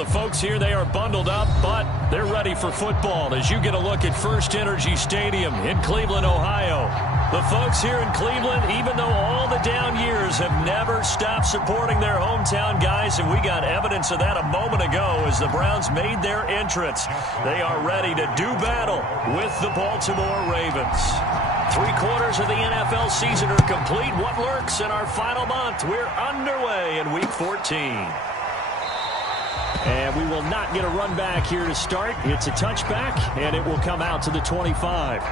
the folks here, they are bundled up, but they're ready for football as you get a look at First Energy Stadium in Cleveland, Ohio. The folks here in Cleveland, even though all the down years, have never stopped supporting their hometown guys, and we got evidence of that a moment ago as the Browns made their entrance. They are ready to do battle with the Baltimore Ravens. 3/4 of the NFL season are complete. What lurks in our final month? We're underway in Week 14. And we will not get a run back here to start. It's a touchback, and it will come out to the 25.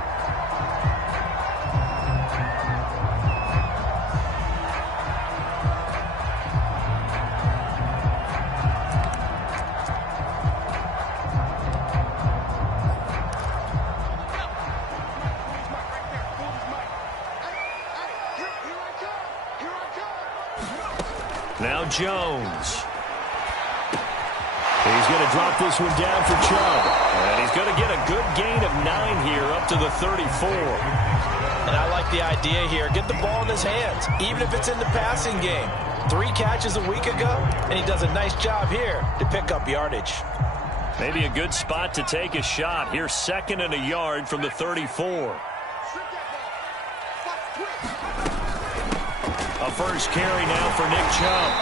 Now Jones. He's going to drop this one down for Chubb. And he's going to get a good gain of 9 here up to the 34. And I like the idea here. Get the ball in his hands, even if it's in the passing game. 3 catches a week ago, and he does a nice job here to pick up yardage. Maybe a good spot to take a shot. Here's 2nd and a yard from the 34. A first carry now for Nick Chubb.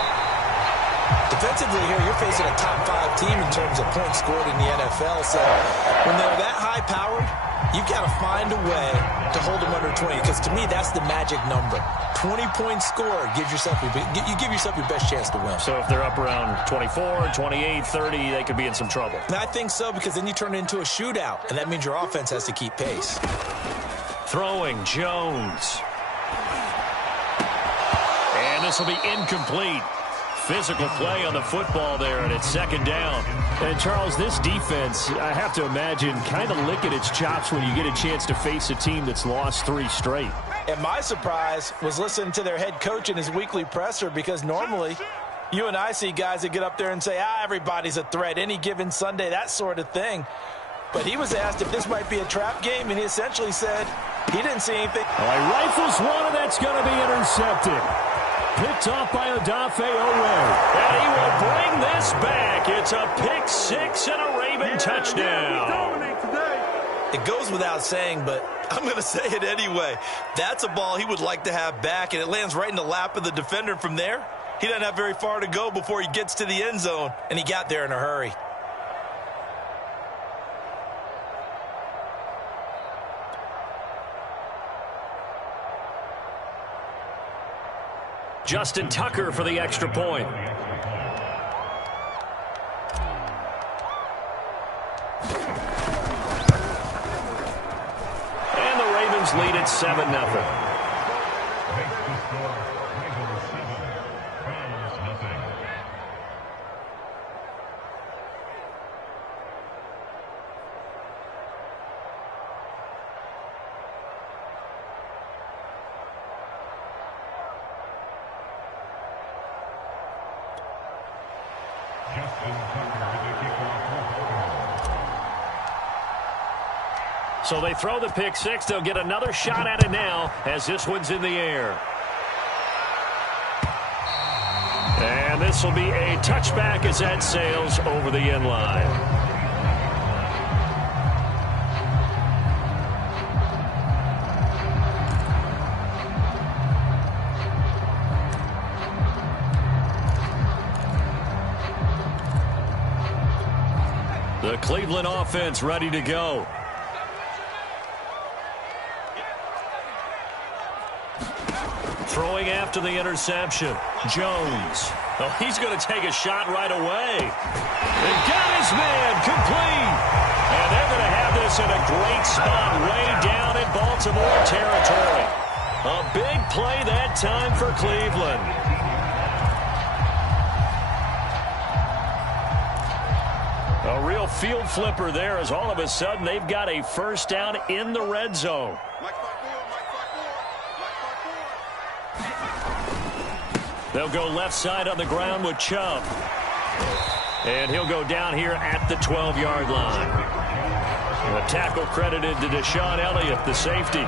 Defensively here, you're facing a top 5 team in terms of points scored in the NFL. So when they're that high-powered, you've got to find a way to hold them under 20. Because to me, that's the magic number. 20 points scored gives yourself you give yourself your best chance to win. So if they're up around 24, 28, 30, they could be in some trouble. And I think so, because then you turn it into a shootout, and that means your offense has to keep pace. Throwing Jones. And this will be incomplete. Physical play on the football there, and it's 2nd down. And, Charles, this defense, I have to imagine, kind of licking its chops when you get a chance to face a team that's lost 3 straight. And my surprise was listening to their head coach in his weekly presser, because normally you and I see guys that get up there and say, everybody's a threat, any given Sunday, that sort of thing. But he was asked if this might be a trap game, and he essentially said he didn't see anything. Well, he rifles one, and that's going to be intercepted. Picked off by Odafe Oweh. And he will bring this back. It's a pick 6 and a Raven touchdown. It goes without saying, but I'm going to say it anyway. That's a ball he would like to have back, and it lands right in the lap of the defender. From there, he doesn't have very far to go before he gets to the end zone, and he got there in a hurry. Justin Tucker for the extra point. And the Ravens lead at 7-0. So they throw the pick 6. They'll get another shot at it now as this one's in the air. And this will be a touchback as that sails over the end line. The Cleveland offense ready to go. Throwing after the interception. Jones. Oh, he's going to take a shot right away. And got his man complete. And they're going to have this in a great spot way down in Baltimore territory. A big play that time for Cleveland. A real field flipper there as all of a sudden they've got a first down in the red zone. They'll go left side on the ground with Chubb. And he'll go down here at the 12-yard line. The tackle credited to Deshaun Elliott, the safety.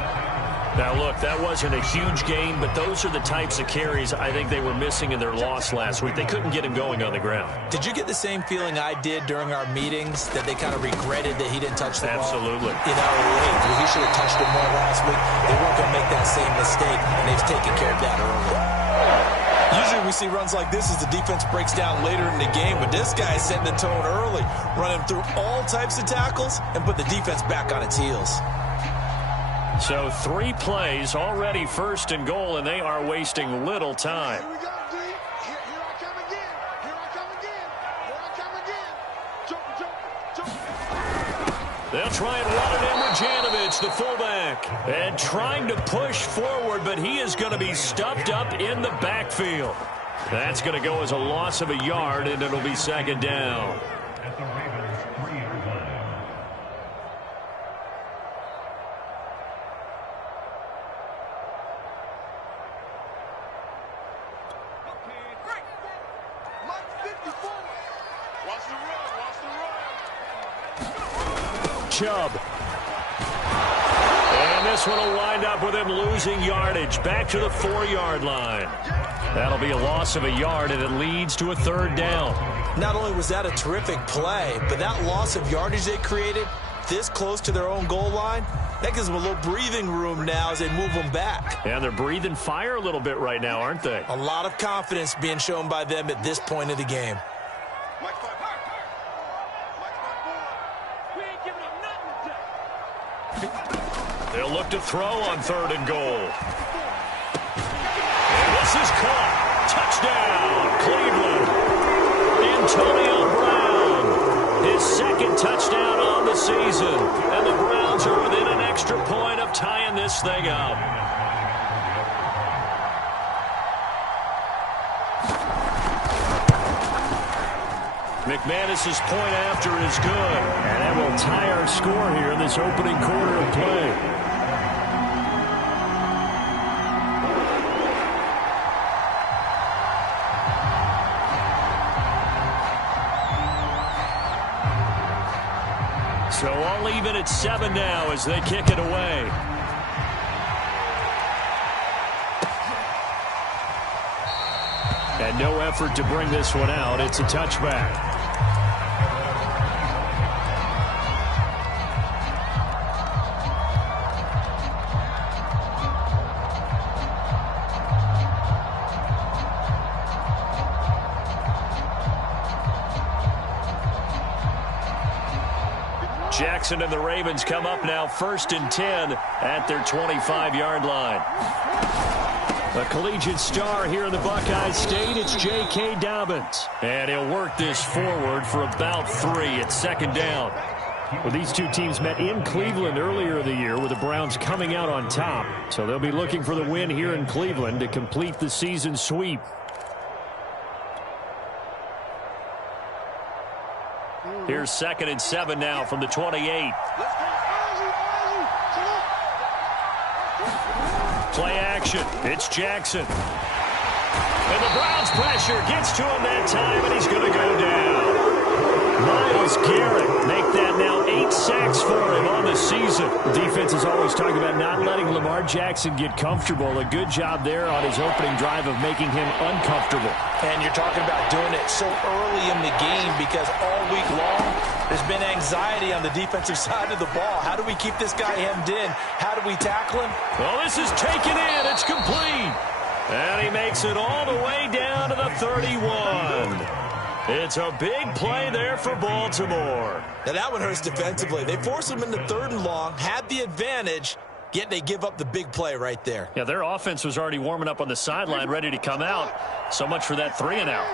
Now, look, that wasn't a huge gain, but those are the types of carries I think they were missing in their loss last week. They couldn't get him going on the ground. Did you get the same feeling I did during our meetings, that they kind of regretted that he didn't touch the ball? Absolutely. You know, hey, he should have touched it more last week. They weren't going to make that same mistake, and they've taken care of that early. Usually we see runs like this as the defense breaks down later in the game, but this guy is setting the tone early, running through all types of tackles and put the defense back on its heels. So 3 plays, already 1st and goal, and they are wasting little time. Here we go, D. Here I come again. Here I come again. Here I come again. Jump. They'll try and run it in with Janovich, the fullback. And trying to push forward, but he is going to be stuffed up in the backfield. That's going to go as a loss of a yard, and it'll be 2nd down. Chubb. And this one will wind up with him losing yardage back to the 4-yard line. That'll be a loss of a yard, and it leads to a 3rd down. Not only was that a terrific play, but that loss of yardage they created this close to their own goal line, that gives them a little breathing room now as they move them back. And they're breathing fire a little bit right now, aren't they? A lot of confidence being shown by them at this point of the game. They'll look to throw on 3rd and goal. And this is caught. Touchdown, Cleveland. Antonio Brown, his 2nd touchdown on the season. And the Browns are within an extra point of tying this thing up. McManus's point after is good. And that will tie our score here in this opening quarter of play. So all even at 7 now as they kick it away. And no effort to bring this one out. It's a touchback. Jackson and the Ravens come up now 1st and 10 at their 25-yard line. A collegiate star here in the Buckeye State, it's J.K. Dobbins. And he'll work this forward for about 3 at 2nd down. Well, these two teams met in Cleveland earlier in the year with the Browns coming out on top. So they'll be looking for the win here in Cleveland to complete the season sweep. Here's 2nd and 7 now from the 28. Play action. It's Jackson. And the Browns pressure gets to him that time, and he's going to go down. Myles Garrett make that now 8 sacks for him on the season. The defense is always talking about not letting Lamar Jackson get comfortable. A good job there on his opening drive of making him uncomfortable. And you're talking about doing it so early in the game because all week long there's been anxiety on the defensive side of the ball. How do we keep this guy hemmed in? How do we tackle him? Well, this is taken in. It's complete. And he makes it all the way down to the 31. It's a big play there for Baltimore. Now that one hurts defensively. They forced him into 3rd and long, had the advantage, yet they give up the big play right there. Yeah, their offense was already warming up on the sideline, ready to come out. So much for that 3 and out.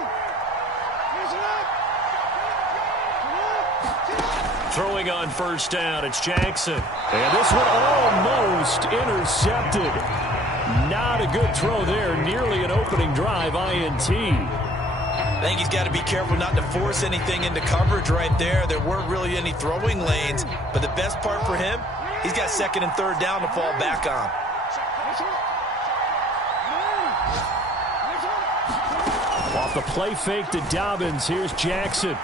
Throwing on 1st down, it's Jackson. And this one almost intercepted. Not a good throw there. Nearly an opening drive INT. I think he's got to be careful not to force anything into coverage right there. There weren't really any throwing lanes. But the best part for him, he's got 2nd and 3rd down to fall back on. Off the play fake to Dobbins. Here's Jackson.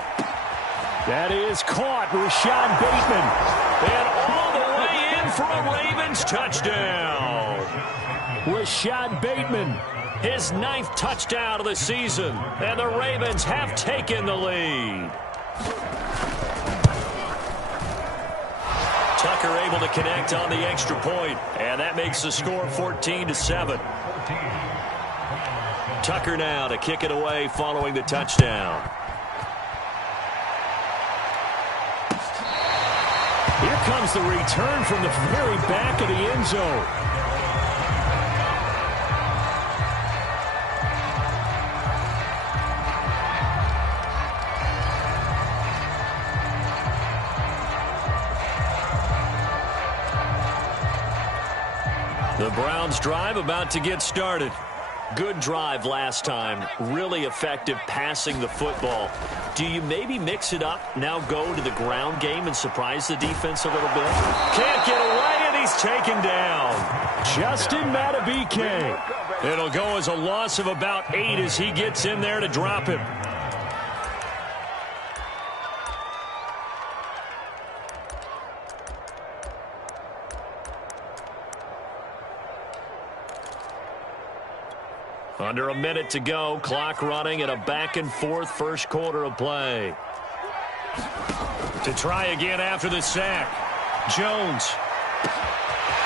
That is caught. Rashad Bateman. And all the way in for a Ravens touchdown. Rashad Bateman, his 9th touchdown of the season, and the Ravens have taken the lead. Tucker able to connect on the extra point, and that makes the score 14-7. Tucker now to kick it away following the touchdown. Here comes the return from the very back of the end zone. The Browns drive about to get started. Good drive last time. Really effective passing the football. Do you maybe mix it up, now go to the ground game and surprise the defense a little bit? Can't get away, and he's taken down. Justin Madubuike. It'll go as a loss of about 8 as he gets in there to drop him. Under a minute to go, clock running, and a back-and-forth first quarter of play. To try again after the sack. Jones.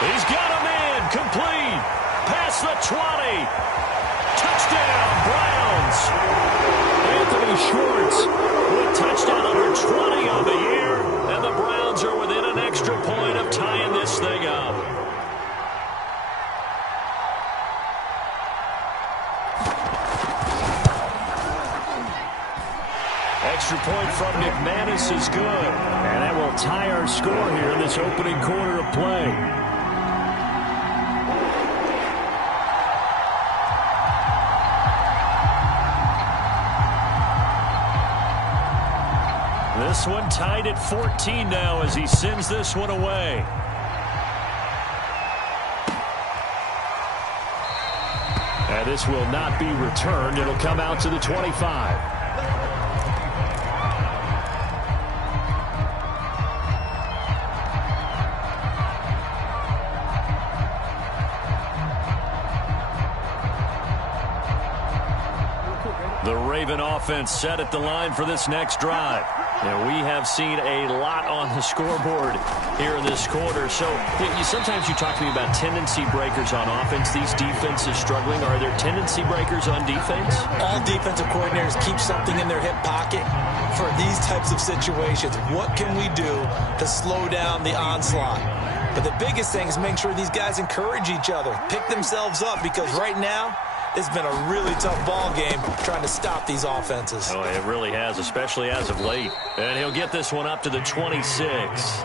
He's got a man, complete. Past the 20. Touchdown, Browns. Anthony Schwartz with touchdown number 20 on the year, and the Browns are within an extra point of tying this thing up. Extra point from McManus is good. And that will tie our score here in this opening quarter of play. This one tied at 14 now as he sends this one away. And this will not be returned. It'll come out to the 25. The Raven offense set at the line for this next drive. And we have seen a lot on the scoreboard here in this quarter. So sometimes you talk to me about tendency breakers on offense. These defenses struggling. Are there tendency breakers on defense? All defensive coordinators keep something in their hip pocket for these types of situations. What can we do to slow down the onslaught? But the biggest thing is making sure these guys encourage each other, pick themselves up, because right now, it's been a really tough ball game trying to stop these offenses. Oh, it really has, especially as of late. And he'll get this one up to the 26.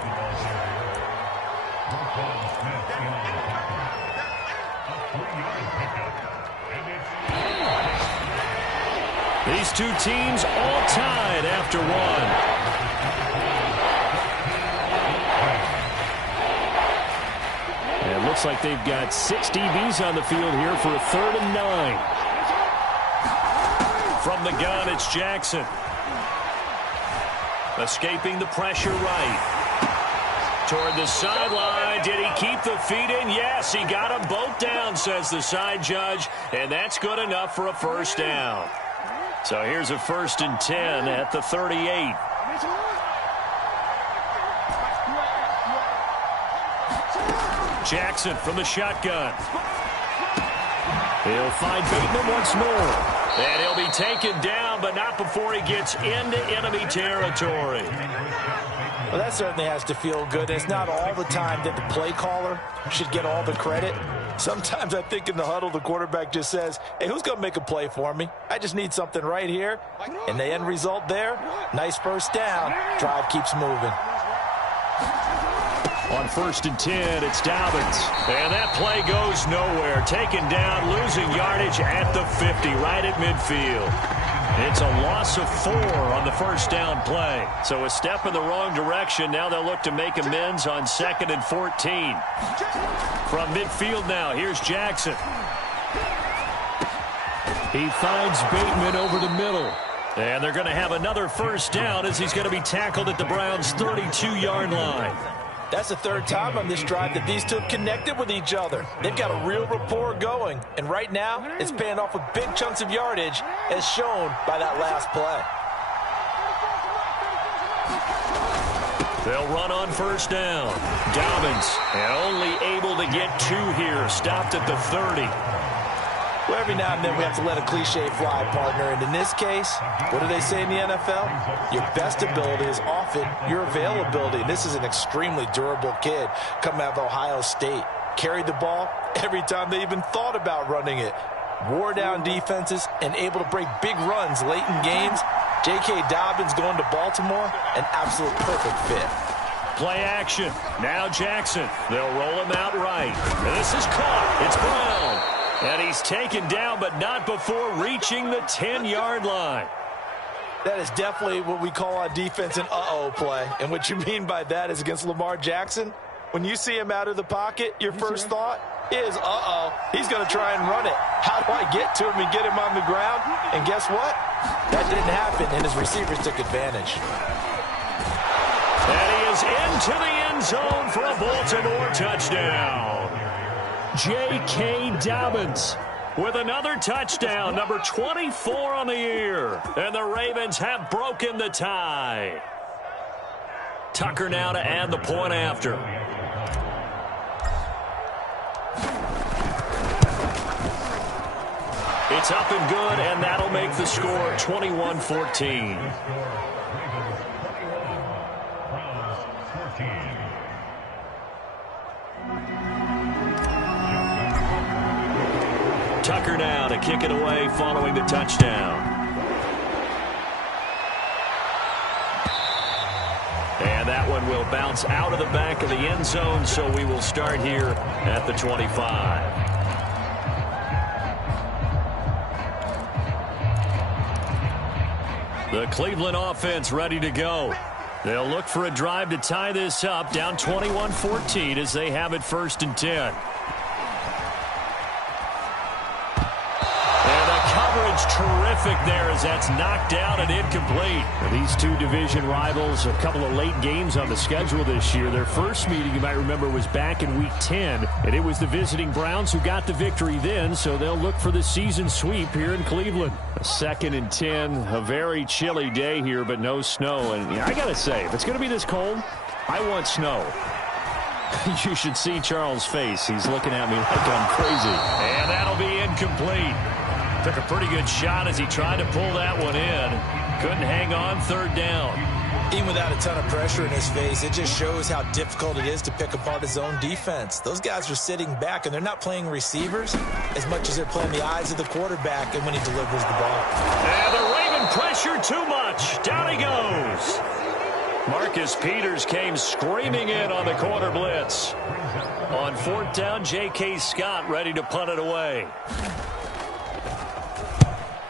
These two teams all tied after one. It looks like they've got 6 DBs on the field here for a 3rd and 9. From the gun, it's Jackson. Escaping the pressure right. Toward the sideline. Did he keep the feet in? Yes, he got them both down, says the side judge. And that's good enough for a first down. So here's a 1st and 10 at the 38. Jackson from the shotgun. He'll find Bateman once more. And he'll be taken down, but not before he gets into enemy territory. Well, that certainly has to feel good. It's not all the time that the play caller should get all the credit. Sometimes I think in the huddle, the quarterback just says, hey, who's going to make a play for me? I just need something right here. And the end result there, nice first down. Drive keeps moving. On 1st and 10, it's Dobbins. And that play goes nowhere. Taken down, losing yardage at the 50, right at midfield. It's a loss of 4 on the first down play. So a step in the wrong direction. Now they'll look to make amends on 2nd and 14. From midfield now, here's Jackson. He finds Bateman over the middle. And they're going to have another first down as he's going to be tackled at the Browns' 32-yard line. That's the third time on this drive that these two have connected with each other. They've got a real rapport going, and right now it's paying off with big chunks of yardage as shown by that last play. They'll run on first down. Dobbins, and only able to get 2 here. Stopped at the 30. Well, every now and then we have to let a cliche fly, partner. And in this case, what do they say in the NFL? Your best ability is often your availability. And this is an extremely durable kid coming out of Ohio State. Carried the ball every time they even thought about running it. Wore down defenses and able to break big runs late in games. J.K. Dobbins going to Baltimore, an absolute perfect fit. Play action. Now Jackson. They'll roll him out right. And this is caught. It's Brown. And he's taken down, but not before reaching the 10-yard line. That is definitely what we call on defense an uh-oh play. And what you mean by that is against Lamar Jackson, when you see him out of the pocket, your first thought is, uh-oh, he's going to try and run it. How do I get to him and get him on the ground? And guess what? That didn't happen, and his receivers took advantage. And he is into the end zone for a Baltimore touchdown. J.K. Dobbins with another touchdown, number 24 on the year. And the Ravens have broken the tie. Tucker now to add the point after. It's up and good, and that'll make the score 21-14. Tucker now to kick it away following the touchdown. And that one will bounce out of the back of the end zone, so we will start here at the 25. The Cleveland offense ready to go. They'll look for a drive to tie this up, down 21-14 as they have it 1st and 10. Terrific there as that's knocked down and incomplete. These two division rivals, a couple of late games on the schedule this year. Their first meeting, you might remember, was back in Week 10, and it was the visiting Browns who got the victory then, so they'll look for the season sweep here in Cleveland. A 2nd and 10, a very chilly day here, but no snow. And I got to say, if it's going to be this cold, I want snow. You should see Charles' face. He's looking at me like I'm crazy. And that'll be incomplete. Took a pretty good shot as he tried to pull that one in. Couldn't hang on 3rd down. Even without a ton of pressure in his face, it just shows how difficult it is to pick apart his own defense. Those guys are sitting back, and they're not playing receivers as much as they're playing the eyes of the quarterback and when he delivers the ball. And the Raven pressure too much. Down he goes. Marcus Peters came screaming in on the corner blitz. On 4th down, J.K. Scott ready to punt it away.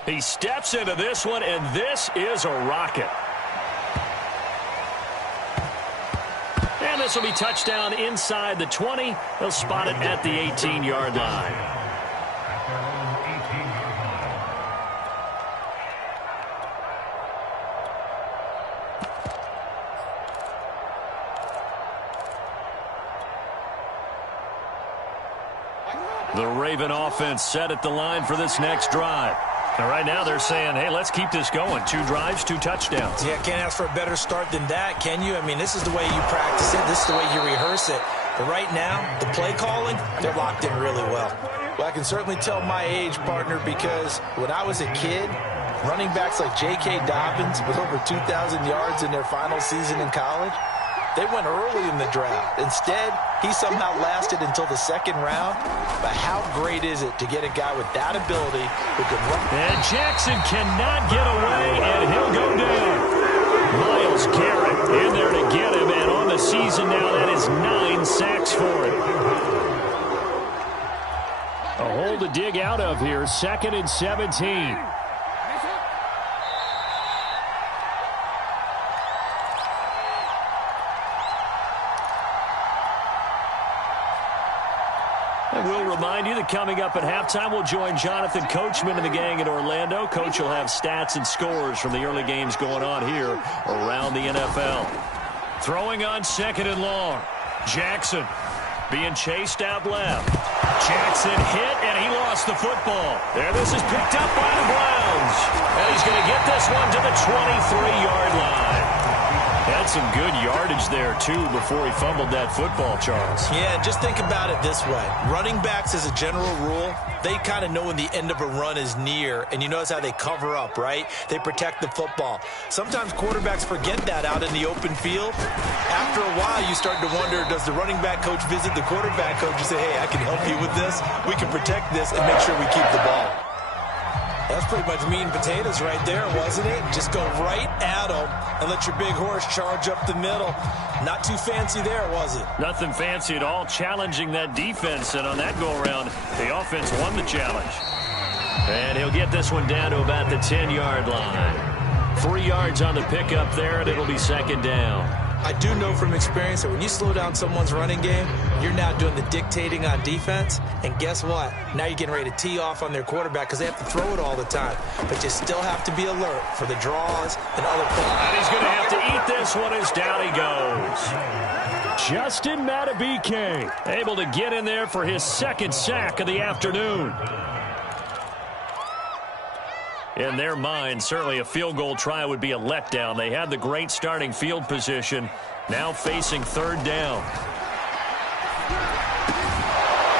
He steps into this one, and this is a rocket. And this will be touchdown inside the 20. They'll spot it at the 18-yard line. The Raven offense set at the line for this next drive. And right now they're saying, hey, let's keep this going. 2 drives, 2 touchdowns. Yeah, can't ask for a better start than that, can you? I mean, this is the way you practice it. This is the way you rehearse it. But right now, the play calling, they're locked in really well. Well, I can certainly tell my age, partner, because when I was a kid, running backs like J.K. Dobbins with over 2,000 yards in their final season in college, they went early in the draft. Instead, he somehow lasted until the 2nd round. But how great is it to get a guy with that ability who can run? And Jackson cannot get away, and he'll go down. Myles Garrett in there to get him, and on the season now, that is 9 sacks for him. A hole to dig out of here, 2nd and 17. And we'll remind you that coming up at halftime, we'll join Jonathan Coachman and the gang in Orlando. Coach will have stats and scores from the early games going on here around the NFL. Throwing on 2nd and long. Jackson being chased out left. Jackson hit, and he lost the football. There, this is picked up by the Browns. And he's going to get this one to the 23-yard line. Had some good yardage there, too, before he fumbled that football, Charles. Yeah, just think about it this way. Running backs, as a general rule, they kind of know when the end of a run is near, and you notice how they cover up, right? They protect the football. Sometimes quarterbacks forget that out in the open field. After a while, you start to wonder, does the running back coach visit the quarterback coach and say, hey, I can help you with this? We can protect this and make sure we keep the ball. That's pretty much meat and potatoes right there, wasn't it? Just go right at them and let your big horse charge up the middle. Not too fancy there, was it? Nothing fancy at all, challenging that defense. And on that go-around, the offense won the challenge. And he'll get this one down to about the 10-yard line. 3 yards on the pickup there, and it'll be second down. I do know from experience that when you slow down someone's running game, you're now doing the dictating on defense. And guess what? Now you're getting ready to tee off on their quarterback because they have to throw it all the time. But you still have to be alert for the draws and other plays. And he's going to have to eat this one as down he goes. Justin Matabike able to get in there for his second sack of the afternoon. In their mind, certainly a field goal try would be a letdown. They had the great starting field position, now facing third down.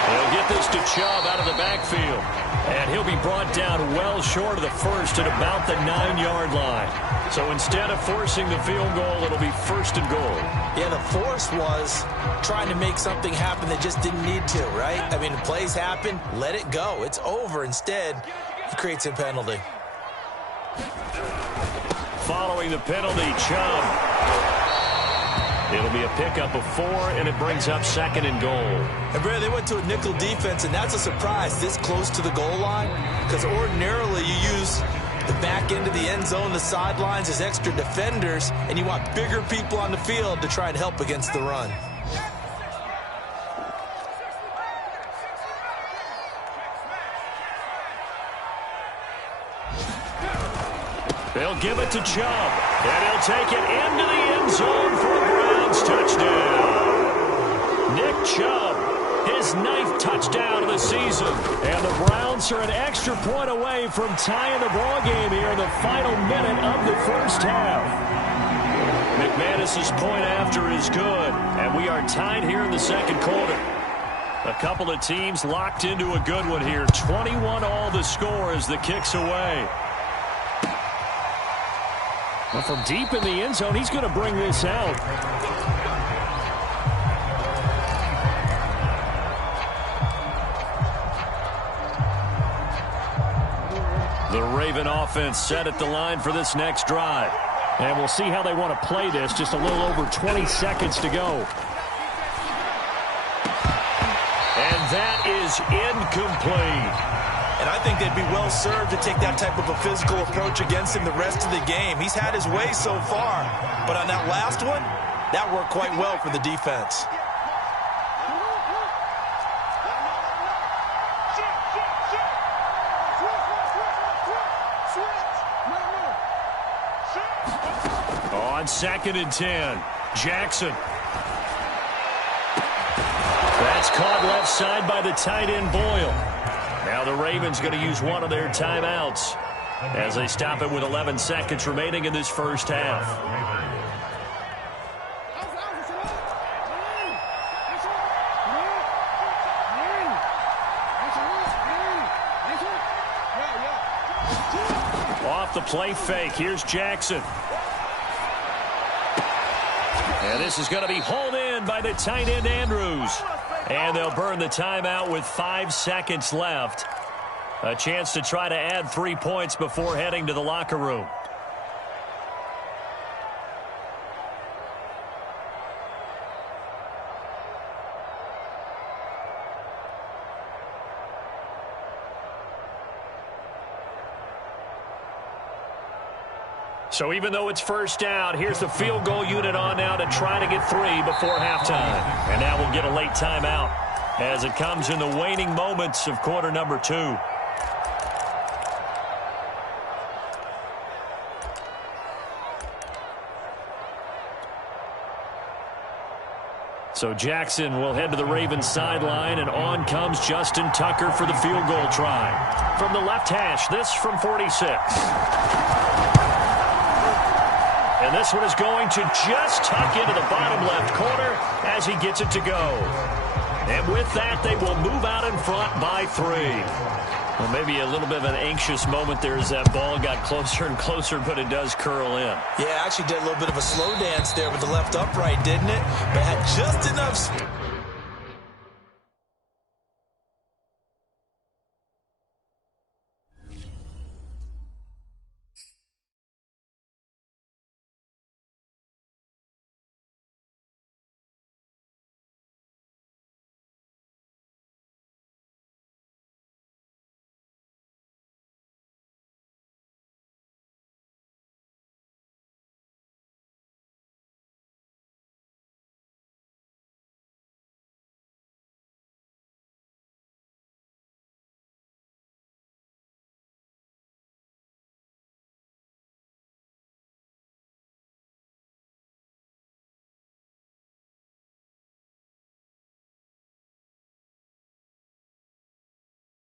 They'll get this to Chubb out of the backfield. And he'll be brought down well short of the first at about the 9-yard line. So instead of forcing the field goal, it'll be first and goal. Yeah, the force was trying to make something happen that just didn't need to, right? I mean, the plays happen, let it go. It's over. Instead, it creates a penalty. Following the penalty, Chubb. It'll be a pickup of 4, and it brings up second and goal. And, Brad, they went to a nickel defense, and that's a surprise this close to the goal line because ordinarily you use the back end of the end zone, the sidelines as extra defenders, and you want bigger people on the field to try and help against the run. They'll give it to Chubb, and he'll take it into the end zone for a Browns touchdown. Nick Chubb, his 9th touchdown of the season. And the Browns are an extra point away from tying the ball game here in the final minute of the first half. McManus's point after is good, and we are tied here in the second quarter. A couple of teams locked into a good one here. 21 all the score as the kick's away. Well, from deep in the end zone, he's going to bring this out. The Raven offense set at the line for this next drive. And we'll see how they want to play this. Just a little over 20 seconds to go. And that is incomplete. And I think they'd be well served to take that type of a physical approach against him the rest of the game. He's had his way so far. But on that last one, that worked quite well for the defense. On 2nd and 10, Jackson. That's caught left side by the tight end Boyle. Now the Ravens going to use one of their timeouts as they stop it with 11 seconds remaining in this first half. Off the play fake, here's Jackson. And this is going to be hauled in by the tight end Andrews. And they'll burn the timeout with 5 seconds left. A chance to try to add 3 points before heading to the locker room. So even though it's first down, here's the field goal unit on now to try to get 3 before halftime. And now we'll get a late timeout as it comes in the waning moments of quarter number 2. So Jackson will head to the Ravens sideline, and on comes Justin Tucker for the field goal try. From the left hash, this from 46. And this one is going to just tuck into the bottom left corner as he gets it to go. And with that, they will move out in front by 3. Well, maybe a little bit of an anxious moment there as that ball got closer and closer, but it does curl in. Yeah, actually did a little bit of a slow dance there with the left upright, didn't it? But had just enough